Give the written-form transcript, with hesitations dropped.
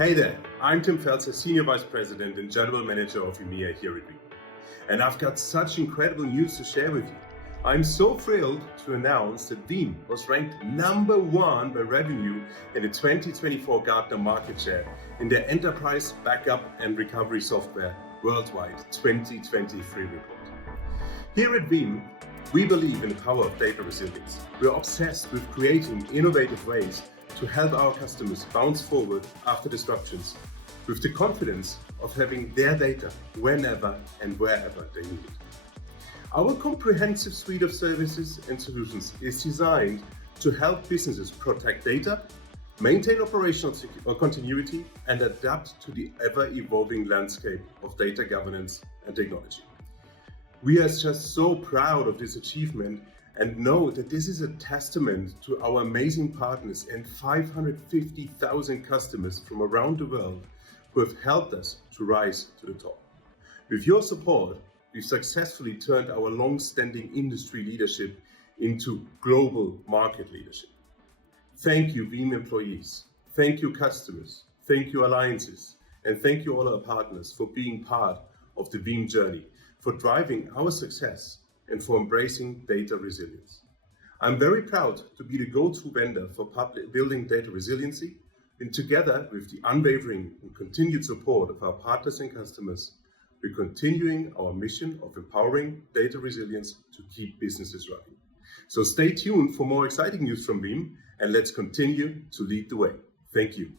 Hey there, I'm Tim Pfaelzer, Senior Vice President and General Manager of EMEA here at Veeam. And I've got such incredible news to share with you. I'm so thrilled to announce that Veeam was ranked #1 by revenue in the 2024 Gartner market share in their Enterprise Backup and Recovery Software Worldwide 2023 report. Here at Veeam, we believe in the power of data resilience. We're obsessed with creating innovative ways to help our customers bounce forward after disruptions with the confidence of having their data whenever and wherever they need it. Our comprehensive suite of services and solutions is designed to help businesses protect data, maintain operational continuity, and adapt to the ever-evolving landscape of data governance and technology. We are just so proud of this achievement and know that this is a testament to our amazing partners and 550,000 customers from around the world who have helped us to rise to the top. With your support, we've successfully turned our long-standing industry leadership into global market leadership. Thank you, Veeam employees. Thank you, customers. Thank you, alliances. And thank you, all our partners, for being part of the Veeam journey, for driving our success, and for embracing data resilience. I'm very proud to be the go-to vendor for building data resiliency, and together with the unwavering and continued support of our partners and customers, we're continuing our mission of empowering data resilience to keep businesses running. So stay tuned for more exciting news from Veeam, and let's continue to lead the way. Thank you.